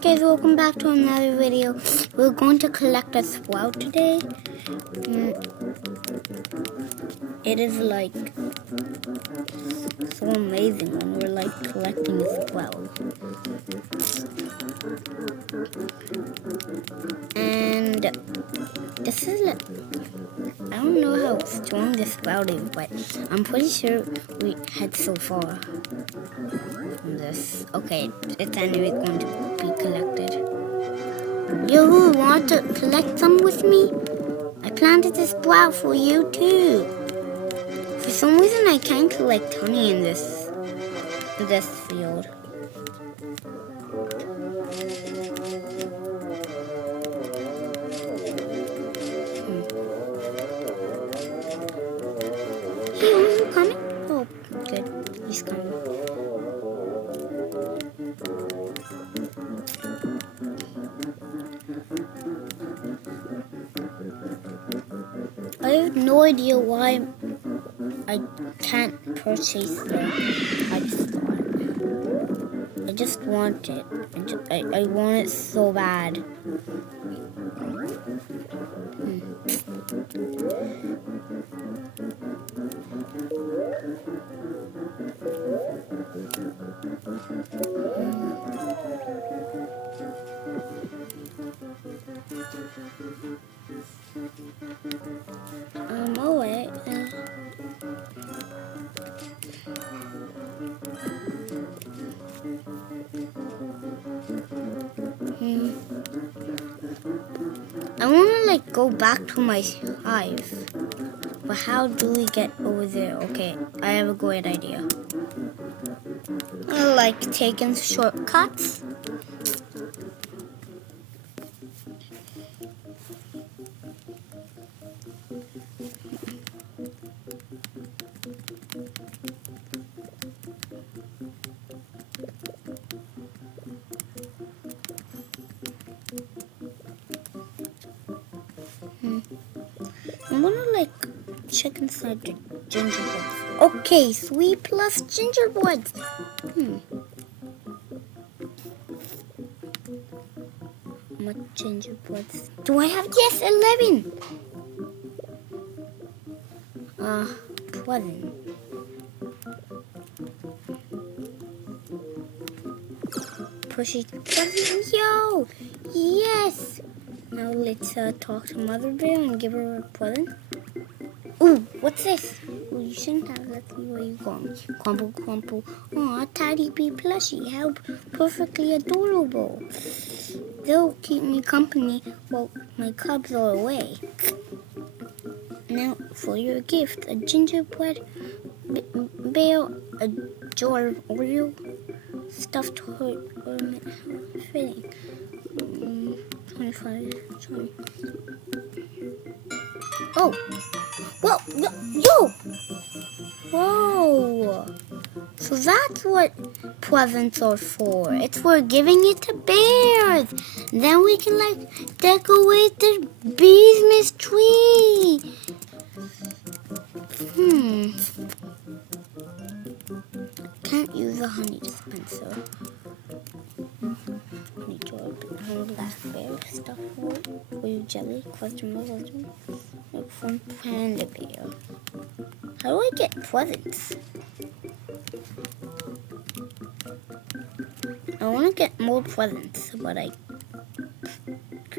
Guys, welcome back to another video. We're going to collect a sprout today. It is like so amazing when we're like collecting a sprout. And this is like, I don't know how strong this sprout is, but I'm pretty sure we had so far from this. Okay, it's anyway going to be collected. You who want to collect some with me? I planted this sprout for you too. For some reason I can't collect honey in this field. Hey, are you coming? Oh, good. He's coming. I have no idea why I can't purchase the Hypestar. I just want it. I want it so bad. Oh wait. I want to like go back to my hive. But how do we get over there? Okay, I have a great idea. I like taking shortcuts. I want to like check inside the gingerbreads. Okay, 3 plus gingerbreads. What gingerbreads? Do I have? Yes, 11. Present. Push it. Yo! Yes! Now let's talk to Mother Bear and give her a present. Ooh, what's this? Ooh, you shouldn't have let me. Where you going? Crumple, crumple. Aw, a tiny bee plushie. How perfectly adorable. They'll keep me company while my cubs are away. Now, for your gift, a gingerbread bear, a jar of Oreo, stuffed ornament, fitting. 25, 20. Oh! Whoa! Yo! Whoa! So that's what presents are for. It's for giving it to bears. Then we can like decorate the Beesmas tree. Can't use a honey dispenser. Honey jar, black bear stuff for you jelly, question mark, like from Panda Bear. How do I get presents? I want to get more presents, but I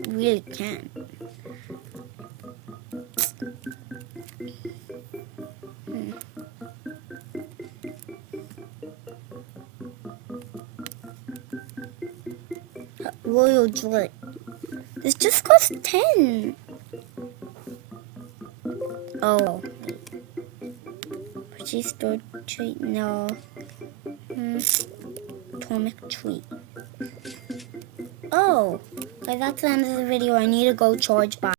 really can't. Royal Joy. This just costs 10. Oh. Pretty store treat? No. Atomic treat. Oh. Okay, that's the end of the video. I need to go charge back.